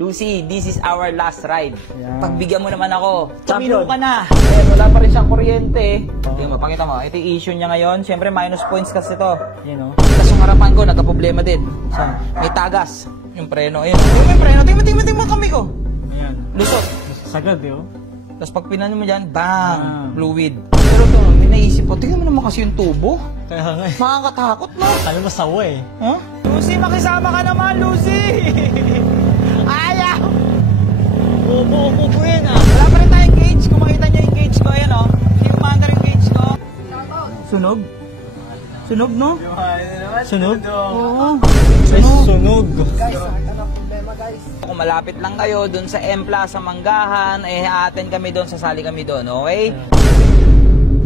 Lucy, this is our last ride. Yeah. Pagbigyan mo naman ako. Tumino Champion. ka na. Eh, wala pa rin siyang kuryente. Tingnan mo, pakita mo. Ito yung issue niya ngayon. Siyempre, minus points kasi ito. Yan o. Tapos yung harapan ko, nagka-problema din. Saan? May tagas. Yung preno. Ayun. Tingnan mo yung preno. Tingnan mo kami ko. Ayan. Lusot. Sagad yun. Tapos pag pinano mo dyan, bang! Fluid. Pero ito, may naisip po. Tingnan mo naman kasi yung tubo. Kaya nga eh. Makakatakot, no? Alam mo sawa eh. Huh? Lucy, makisama ka naman, Lucy! Ayaw! Upo ko yan ah. Wala pa rin tayong gauge. Kung makita niyo yung gauge ko, ayan o. Yung umanda rin gauge ko. Sunog? Sunog, no? Sunog? Oo. Ay, sunog. Kung malapit lang kayo dun sa M Plaza Manggahan, eh atin kami dun, sasali kami dun, okay?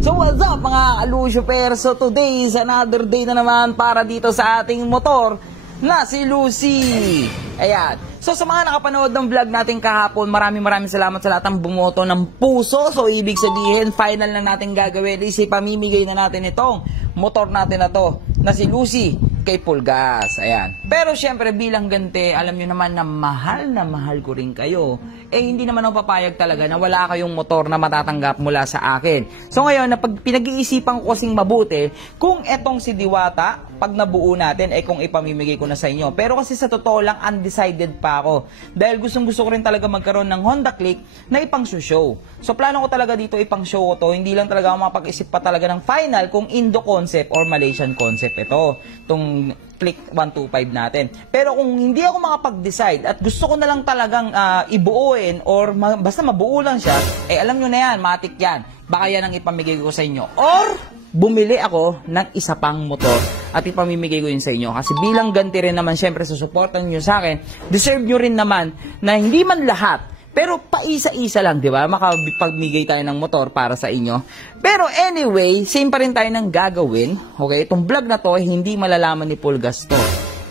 So what's up mga Alusyo Perso? Today is another day na naman para dito sa ating motor na si Lucy. Ayan. So sa mga nakapanood ng vlog natin kahapon, maraming salamat sa lahat ng bumoto ng puso. So ibig sabihin, final na natin gagawin is ipamimigay na natin itong motor natin na to, na si Lucy, kay Pulgas. Ayan. Pero syempre bilang ganti, alam nyo naman na mahal ko rin kayo. Eh hindi naman ako papayag talaga na wala kayong motor na matatanggap mula sa akin. So ngayon, na pag pinag-iisipan ko kasing mabuti, kung etong si Diwata, pag nabuo natin, eh kung ipamimigay ko na sa inyo. Pero kasi sa totoo lang, undecided pa ako. Dahil gusto ko rin talaga magkaroon ng Honda Click na ipang-show. So plano ko talaga dito ipang-show ko to. Hindi lang talaga ako mapag-isip pa talaga ng final kung Indo concept or Malaysian concept ito. Itong Click 125 natin. Pero kung hindi ako makapag-decide at gusto ko na lang talagang ibuuin or basta mabuo lang siya, eh alam nyo na yan, matik yan. Baka yan ang ipamigay ko sa inyo. Or bumili ako ng isa pang motor at ipamimigay ko yun sa inyo. Kasi bilang ganti rin naman, syempre sa supportan nyo sa akin, deserve nyo rin naman na hindi man lahat, pero paisa-isa lang, di ba? Makapagbigay tayo ng motor para sa inyo. Pero anyway, same pa rin tayo ng gagawin. Okay? Itong vlog na to, hindi malalaman ni Pulgas to.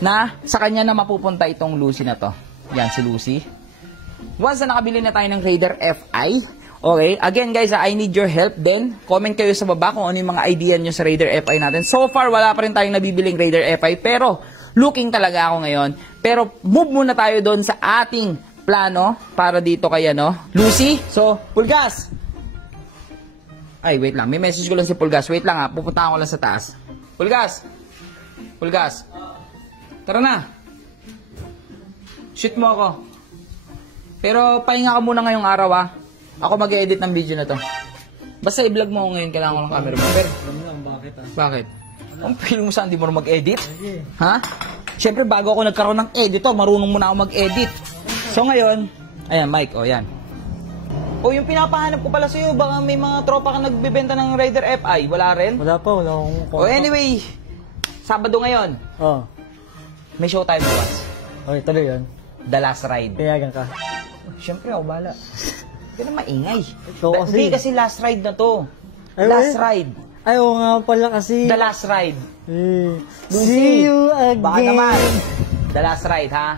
Na sa kanya na mapupunta itong Lucy na to. Yan, si Lucy. Once na nakabili na tayo ng Raider FI, okay? Again guys, I need your help din. Comment kayo sa baba kung ano yung mga idea nyo sa Raider FI natin. So far, wala pa rin tayong nabibiling Raider FI. Pero, looking talaga ako ngayon. Pero, move muna tayo doon sa ating plano para dito kay Lucy. So, Pulgas. Ay, wait lang. May message ko lang si Pulgas. Wait lang pupunta ko lang sa taas. Pulgas. Pulgas. Tara na. Shoot mo ako. Pero pahinga ka muna ngayong araw Ako mag-edit ng video na to. Basta i-vlog mo ako ngayon. Kailangan ko ng camera mo. Pero, bakit? Ang feeling mo saan di mo mag-edit? Ha? Siyempre, bago ako nagkaroon ng editor, marunong muna ako mag-edit. So ngayon, ayan, Mike, yan. Yung pinapahanap ko pala sa'yo, baka may mga tropa ka nagbebenta ng Raider FI, wala rin? Wala pa, wala akong... Anyway, Sabado ngayon. May showtime bukas. Okay, tuloy yan. The Last Ride. Payagan ka. Siyempre, ako bala. Hindi na maingay. Kasi... Hindi kasi last ride na to. Ay, last ride. Ay, oo nga pala kasi. The Last Ride. Lucy, see you again. Baka naman. The Last Ride, ha?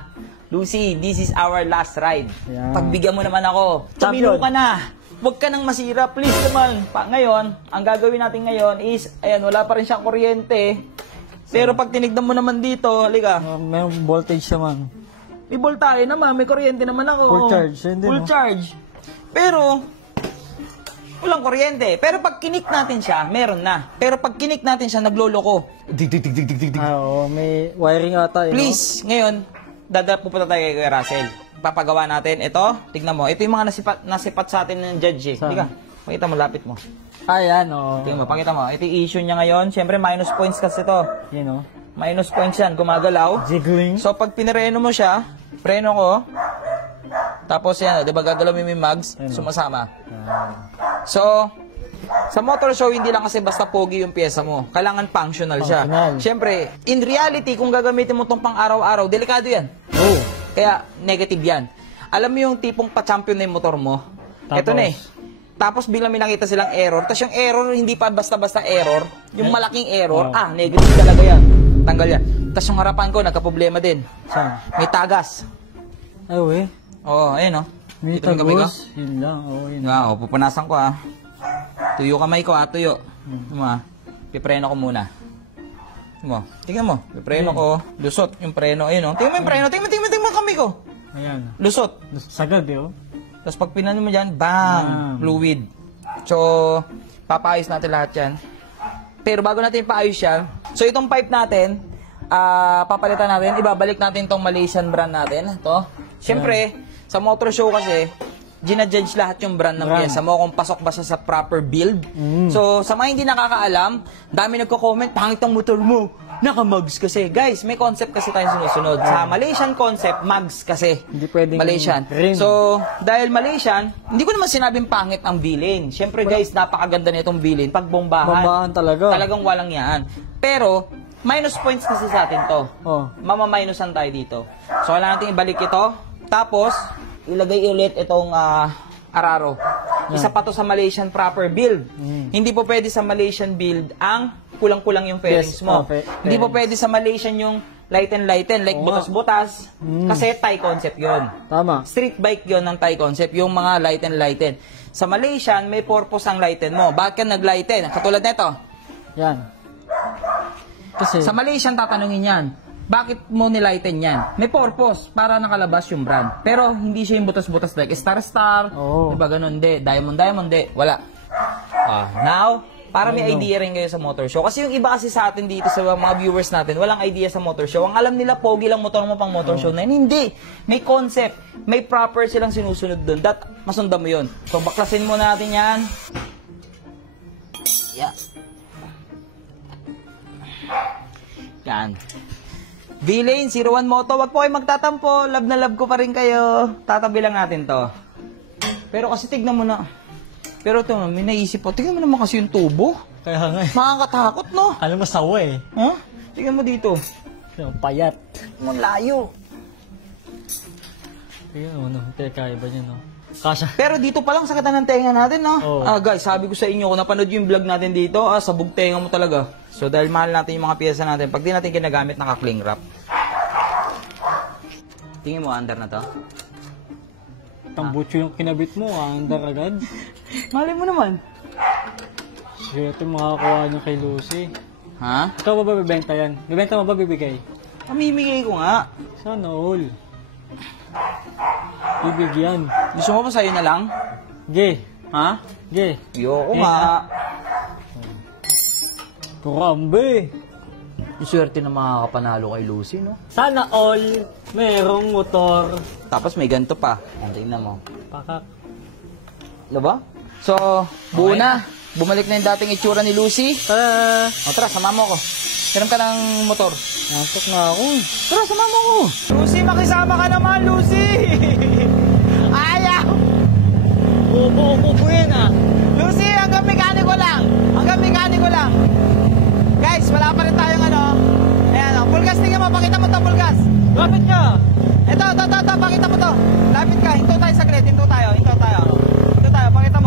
Lucy, this is our last ride. Yeah. Pagbigyan mo naman ako. Champion. Tumino ka na. Huwag ka nang masira, please naman. Ngayon, ang gagawin natin ngayon is, ayan, wala pa rin siyang kuryente. Pero pag tinignan mo naman dito, halika. May voltage naman. May voltahe naman, may kuryente naman ako. Full charge. Full charge. Pero, walang kuryente. Pero pag kinik natin siya, meron na. Pero pag kinik natin siya, nagloloko. Dig. Oo, may wiring ata. Please, ngayon, pupunta tayo kay Russell. Papagawa natin. Ito, tignan mo. Ito yung mga nasipat sa atin ng judge. Hindi ka. Pakita mo, lapit mo. Ayan, oo. Tignan mo, pakita mo. Ito yung issue niya ngayon. Siyempre, minus points kasi ito. Yan, Minus points yan. Gumagalaw. Jiggling. So, pag pinareno mo siya, preno ko. Tapos yan, di ba gagalaw mo yung mags? Sumasama. So, sa motor show, hindi lang kasi basta pogi yung pyesa mo. Kailangan functional siya. Siyempre, in reality, kung gagamitin mo itong pang araw-araw, delikado yan. Oh. Kaya, negative yan. Alam mo yung tipong pa-champion na yung motor mo? Ito na Tapos bilang may nakita silang error, tapos yung error, hindi pa basta-basta error, yung malaking error, negative talaga yan. Tanggal yan. Tapos yung harapan ko, nagka-problema din. Saan? May tagas. Ay, we. Oo, ayun May Ito yung kamay ko. Yun lang, yun. Pupunasan ko Tuyo kamay ko tuyo. Pipreno ko muna. Tingnan mo, pipreno ko. Lusot yung preno, ayun Tingnan mo yung preno, tingnan mo kamay ko. Ayan. lusot. Sagad eh, oh. Tapos pag pinano mo dyan, bang! Fluid. So, papaayos natin lahat yan. Pero bago natin paayos yan, so itong pipe natin, papalitan natin, ibabalik natin itong Malaysian brand natin. Ito. Siyempre, sa motor show kasi, ginajudge lahat yung brand ng pyesa mo kung pasok ba siya sa proper build. So, sa mga hindi nakakaalam, dami nagko-comment, pangit ang motor mo. Naka-mugs kasi. Guys, may concept kasi tayo sinusunod. Sa Malaysian concept, mugs kasi. Hindi pwedeng Malaysian. rim. So, dahil Malaysian, hindi ko naman sinabing pangit ang bilin. Siyempre guys, napakaganda nitong bilin. Pag bombahan. Bombahan talaga. Talagang walang yan. Pero, minus points kasi sa atin to. Oh. Mamaminusan tayo dito. So, kailangan natin ibalik ito. Tapos, ilagay ulit itong araro. Isa pa to sa Malaysian proper build. Hindi po pwede sa Malaysian build ang kulang-kulang yung fairings mo. Hindi po pwede sa Malaysian yung lighten, like butas-butas. Kasi Thai concept yon. Tama. Street bike yon ng Thai concept, yung mga lighten. Sa Malaysian, may purpose ang lighten mo. Bakit ka nag-lighten? Katulad nito. Yan. Kasi, Sa Malaysian, tatanungin yan. Bakit mo nilighten yan? May purpose para nakalabas yung brand. Pero hindi siya yung butas-butas like star. Oo. Diba ganun? Hindi. Diamond, di. Wala. Now, para may idea rin kayo sa motor show. Kasi yung iba kasi sa atin dito, sa mga viewers natin, walang idea sa motor show. Ang alam nila, pogi lang motor mo pang motor show na yun. Hindi. May concept. May proper silang sinusunod doon. Masundan mo yun. So, baklasin muna natin yan. Yeah. Yan. V-Lane, 01 Moto, wag po kayo magtatampo. Love na love ko pa rin kayo. Tatabi lang natin to. Pero kasi tignan mo na. Pero ito, may naisip po. Tignan mo naman kasi yung tubo. kaya nga eh. Makakatakot, no? Alam mo, sawa eh. Huh? Tignan mo dito. Yung payat. Ang layo. Tignan mo, no? Kaya ba niya, no? Kasha. Pero dito pa lang sakatan ng tenga natin, no? Oo. Guys, sabi ko sa inyo, kung napanood yung vlog natin dito, sabog tenga mo talaga. So, dahil mahal natin yung mga piyesa natin, pag di natin ginagamit, naka-cling wrap. Tingin mo, under na to? Tambutso yung kinabit mo, andar agad. Malay mo naman. Swerte makakuha niyo kay Lucy. Ha? Ikaw ba bibenta yan? Bibenta mo ba bibigay? Mamimigay ko nga. Sana all. Bibigyan. Gusto mo ba sa'yo na lang? Ge. Ha? Ge. Ayoko nga. Kurambe. Yung swerte na makakapanalo kay Lucy, no? Sana all merong motor. Tapos may ganito pa. Tingnan mo. Pakak. Diba? So, buo na. Bumalik na yung dating itsura ni Lucy. Tara. O tara, sama mo ako. Hiram ka ng motor. Nasok na ako. Tara, sama mo ako. Lucy, makisama ka naman, Lucy! Ayaw! Upo po yan ah. Lucy, hanggang mekaniko lang. Hanggang mekaniko lang. Guys, wala pa rin tayong ano. Ayan, pulgas, tingnan mo. Pakita mo to, pulgas. Lapit ka. Ito, pakita mo to. Lapit ka, hinto tayo saglit, hinto tayo. Hinto tayo, pakita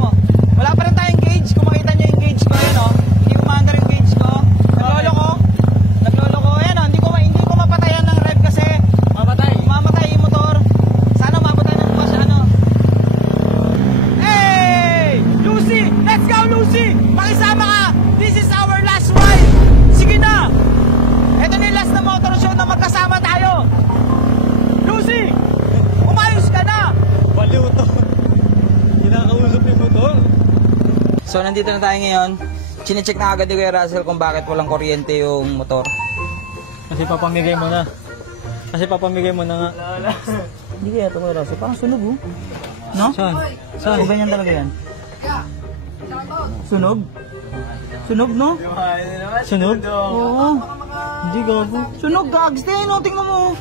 mo. Wala pa rin tayong gauge, kung makita nyo yung gauge ko, ayan o. Hindi ko maandar yung gauge ko. Naglolo ko, ayan o, hindi ko mapatayan ng rev kasi mamatay yung motor. Sana mapatay ng bus, ano. Hey! Lucy! Let's go, Lucy! Pakisama ka! This is our last ride! Sige na! Ito na yung last na motor show na magkasama tayo! Lucy! Umayos ka na! Baliw to. Kinakausap yung motor. So, nandito na tayo ngayon. Chinecheck na agad ni Kuya Russell kung bakit walang kuryente yung motor. Kasi papamigay mo na. Nga. Hindi kaya ito Kuya Russell. Parang sunog, oh. No? Saan? O ganyan talaga yan? Sunog? Sunog, no? Sunog? Oo. Hindi gago. Sunog, gags. Tingnan mo.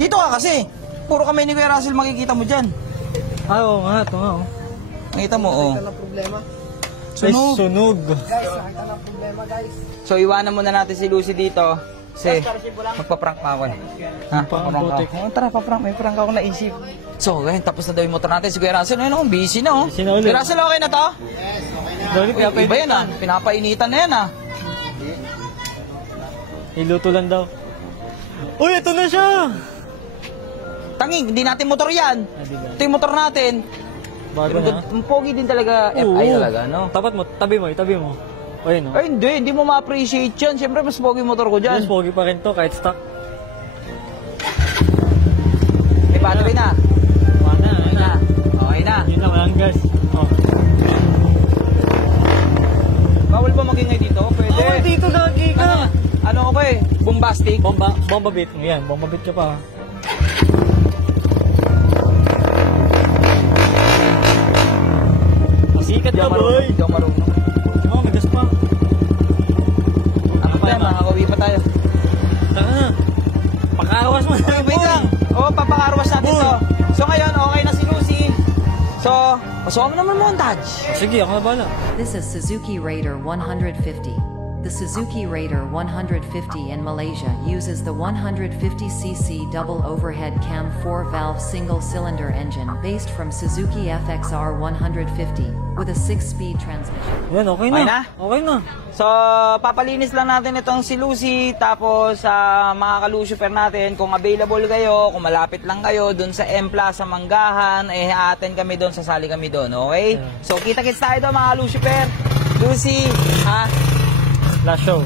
Dito ka kasi. Puro kamay ni Kuya Russell makikita mo dyan. Oo nga, ito nga oh. Nakita mo, oh. Sunog. Sunog. So, iwanan muna natin si Lucy dito. Kasi, magpa-prank pa ako eh. Ha? Pang-putik. Oh, tara, may prank ako naisip. So, ngayon, tapos na daw yung motor natin. Si Kuya Russell, ayun, busy na, oh. Busy na ulit. Kuya Russell, okay na to? Bakit Uy, iba yan, ah. Pinapainitan na yan, ah. Iluto lang daw. Uy, ito na siya! Tanging, hindi natin motor yan. Ito yung motor natin. Bago na. Ang pogi din talaga, FI talaga, no? Tapat mo, tabi mo. O yun oh. Ay, hindi mo ma-appreciate yan. Siyempre, mas pogi yung motor ko dyan. Mas pogi pa rin to, kahit stock. gas. Oh. Bawal ba magingay dito? Pwede. Oh, dito lagi ka. Ano ko ba eh? Bombastic? Bomba bit. Ayan, bomba bit ka pa. Sikat Hindi ka, ako boy. marunong. Hindi ako marunong. Oh, may gas pa. Ano tayo? Makakawi pa tayo. Tara na. Pakarawas mo na. Okay, wait lang. Oo, papakarwas natin to. So ngayon, okay na si Lucy. So, pasuha mo naman montage. Sige, ako na bala. This is Suzuki Raider 150. The Suzuki Raider 150 in Malaysia uses the 150cc double overhead cam 4-valve single-cylinder engine based from Suzuki FXR 150 with a 6-speed transmission. Yan, okay na. Okay na? Okay na. So, papalinis lang natin itong si Lucy. Tapos, mga kalusyper natin, kung available kayo, kung malapit lang kayo, dun sa M Plaza Manggahan, atin kami dun, sasali kami dun, okay? Yeah. So, kita-kits tayo doon mga kalusyper. Lucy, ha? Last show.